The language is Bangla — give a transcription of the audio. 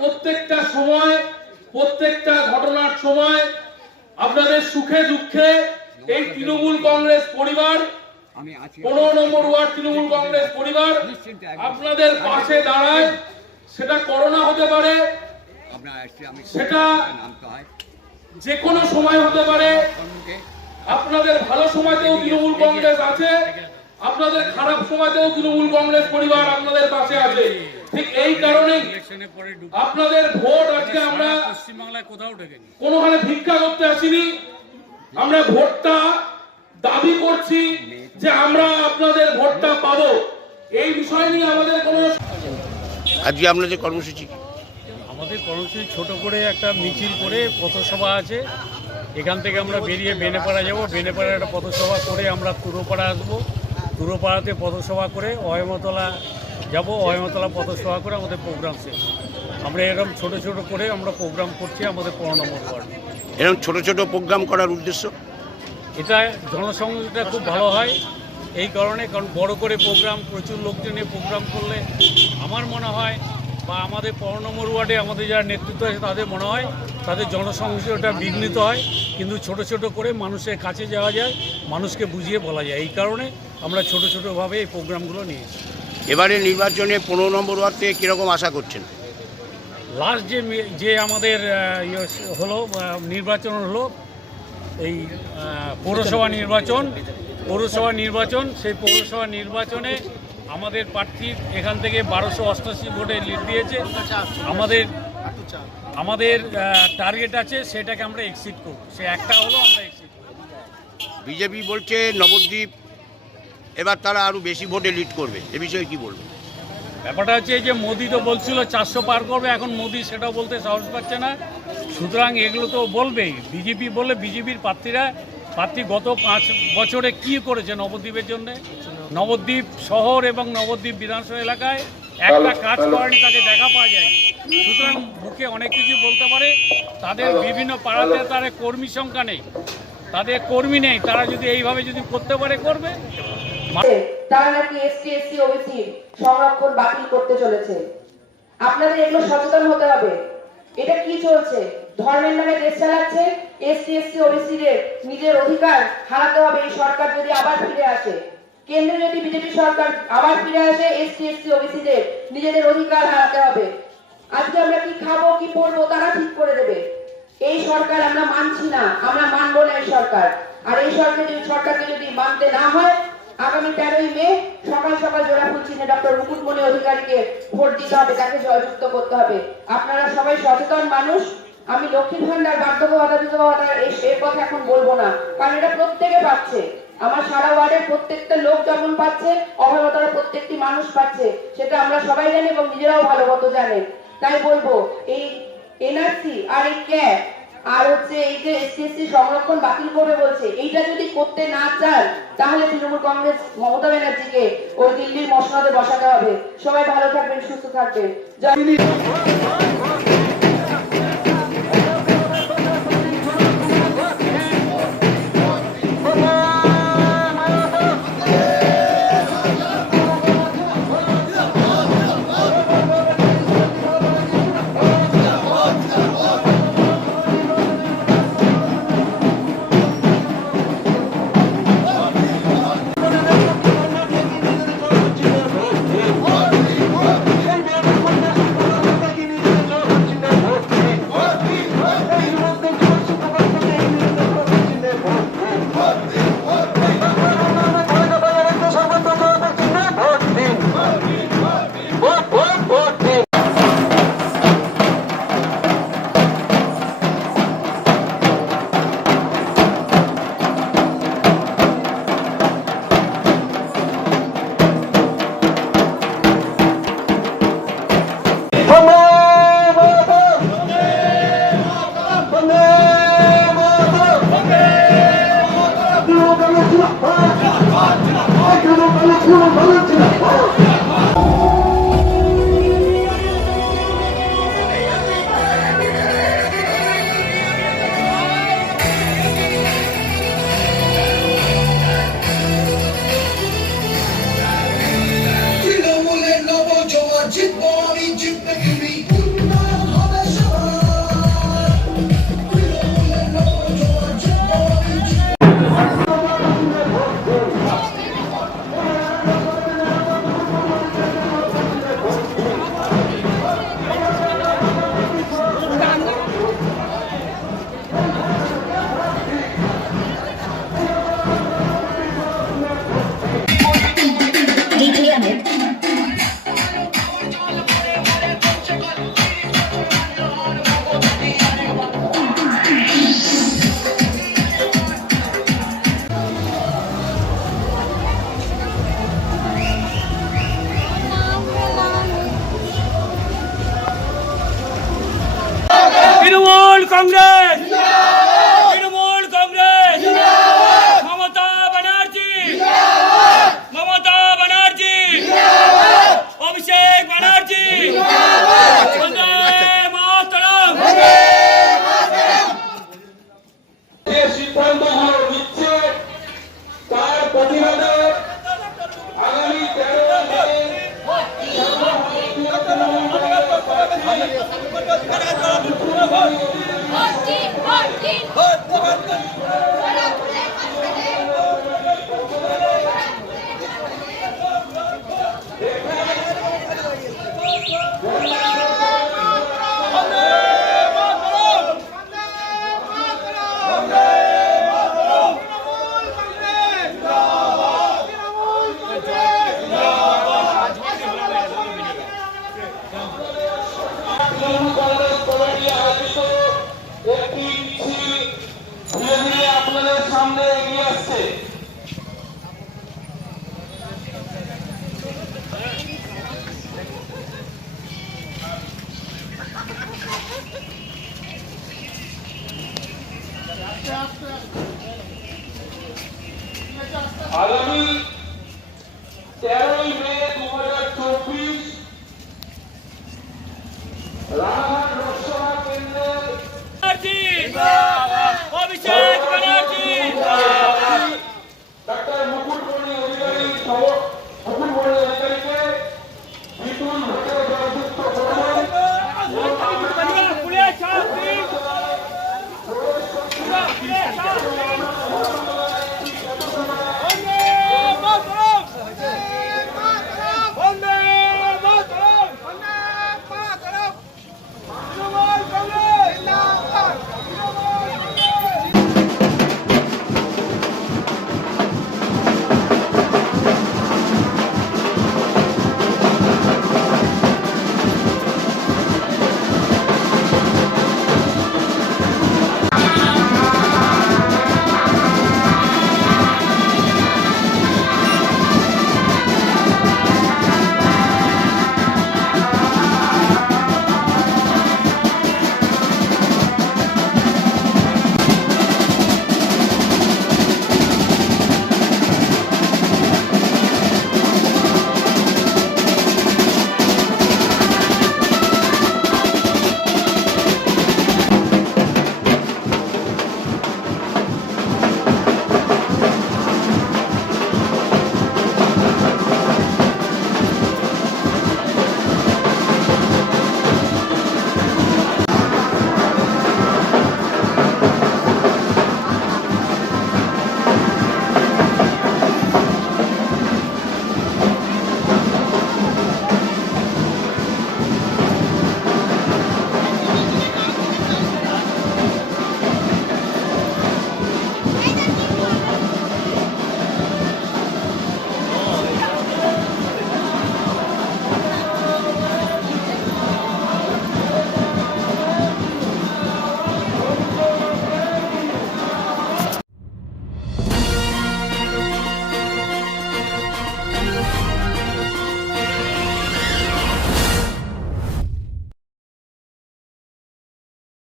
প্রত্যেকটা সময়, প্রত্যেকটা ঘটনার সময় আপনাদের সুখে দুঃখে এই তৃণমূল কংগ্রেস পরিবার, পনেরো নম্বর ওয়ার্ড তৃণমূল কংগ্রেস পরিবার আপনাদের পাশে দাঁড়ায়। সেটা করোনা হতে পারে, সেটা- যে কোনো সময় হতে পারে। আপনাদের ভালো সময়তেও তৃণমূল কংগ্রেস আছে। আপনাদের খারাপ সময়তেও তৃণমূল কংগ্রেস পরিবার আপনাদের পাশে আছে। ঠিক এই কারণেই ঢুকে আপনাদের ভোট আজকে আমরা পশ্চিমবাংলায় কোথাও ঢোকেনি। কোনোখানে ভিক্ষা করতে আসিনি। আমরা ভোটটা দাবি করছি যে আমরা আপনাদের ভোটটা পাবো। এই বিষয় নিয়ে আমাদের কোনো আজকে আপনাদের কর্মসূচি আমাদের কর্মসূচি ছোট করে একটা মিছিল করে পথসভা আছে। এখান থেকে আমরা বেরিয়ে বেনেপাড়া যাব। বেনেপাড়া একটা পথসভা করে আমরা তুরোপাড়া আসব। তুরোপাড়াতে পথসভা করে অয়মতলা যাব অয়মতলা পথসভা করে আমাদের প্রোগ্রাম শেষ। আমরা এরকম ছোট ছোট করে আমরা প্রোগ্রাম করছি আমাদের পনেরো নম্বর ওয়ার্ডে। এরকম ছোট ছোট প্রোগ্রাম করার উদ্দেশ্য? এটা জনসংযোগটা খুব ভালো হয় এই কারণে কারণ বড় করে প্রোগ্রাম প্রচুর লোকজনের প্রোগ্রাম করলে আমার মনে হয় বা আমাদের পনেরো নম্বর ওয়ার্ডে আমাদের যারা নেতৃত্ব আছে তাদের মনে হয় তাদের জনসংযোগটা বিঘ্নিত হয় কিন্তু ছোট ছোট করে মানুষের কাছে যাওয়া যায় মানুষকে বুঝিয়ে বলা যায়। এই কারণে আমরা ছোট ছোটোভাবে এই প্রোগ্রামগুলো নিয়েছি এবারে নির্বাচনে পনেরো নম্বর ওয়ার্ড থেকে কীরকম আশা করছেন? লাস্ট যে যে আমাদের ইয়ে হলো নির্বাচন হলো এই পৌরসভা নির্বাচন পৌরসভা নির্বাচন সেই পৌরসভা নির্বাচনে আমাদের প্রার্থী এখান থেকে বারোশো অষ্টাশি ভোটে লিড দিয়েছে। আমাদের আমাদের টার্গেট আছে সেটাকে আমরা এক্সিট করব। সে একটা হলো আমরা এক্সিট করব। বিজেপি বলছে নবদ্বীপ এবার তারা আরও বেশি ভোটে লিড করবে। এ বিষয়ে কি বলব? ব্যাপারটা হচ্ছে যে মোদি তো বলছিল চারশো পার করবে এখন মোদি সেটাও বলতে সাহস পাচ্ছে না। সুতরাং এগুলো তো বলবেই। বিজেপি বলে বিজেপির প্রার্থীরা প্রার্থী গত পাঁচ বছরে কি করেছে নবদ্বীপের জন্য? নবদ্বীপ শহর এবং নবদ্বীপ বিধানসভা এলাকায় একটা কাজ করেনি তাকে দেখা পাওয়া যায় সুতরাং মুখে অনেক কিছু বলতে পারে তাদের বিভিন্ন পাড়াতে তাদের কর্মী সংখ্যা নেই। তাদের কর্মী নেই তারা যদি এইভাবে যদি করতে পারে করবে। তারা নাকি এসটি এসসি ওবিসি সংরক্ষণ বাতিল করতে চলেছে। আপনাদের এগুলো সচেতন হতে হবে। এটা কি চলছে? ধর্মের নামে দেশ চালাচ্ছে এসটি এসসি ওবিসি দের নিজের অধিকার হারাতে হবে এই সরকার যদি আবার ফিরে আসে। কেন্দ্রে যদি বিজেপি সরকার আবার ফিরে আসে, এসসি ওবিসি দের নিজেদের অধিকার হারাতে হবে। আজকে আমরা কি খাব, কি পরবো, তারা ঠিক করে দেবে। এই সরকার আমরা মানছি না, আমরা মানবো না এই সরকার। আর এই সরকার যদি সরকারকে যদি মানতে না হয়, আগামী তেরোই মে সকাল সকাল জোড়াফুল চিহ্নে ডক্টর মুকুটমণি অধিকারীকে ভোট দিতে হবে, তাকে জয়যুক্ত করতে হবে। আপনারা সবাই সচেতন মানুষ। আমি লক্ষ্মীর ভান্ডার, বার্ধক্য ভাতা বিধবা সে কথা এখন বলব না। কারণ এটা প্রত্যেকে পাচ্ছে। আমার সারা ওয়ার্ডের প্রত্যেকটা লোক যখন পাচ্ছে, অভাবতারা প্রত্যেকটি মানুষ পাচ্ছে, সেটা আমরা সবাই জানি এবং নিজেরাও ভালো মতো জানে। তাই বলব, এই এনআরসি আর এই ক্যাব আর হচ্ছে এই যে এসসি সংরক্ষণ বাতিল করবে বলছে, এইটা যদি করতে না চান, তাহলে তৃণমূল কংগ্রেস মমতা ব্যানার্জিকে ওই দিল্লির মসনদে বসাতে হবে। সবাই ভালো থাকবেন, সুস্থ থাকবেন। Jitboy! Congress party Martin, Martin. Trinamool আগামী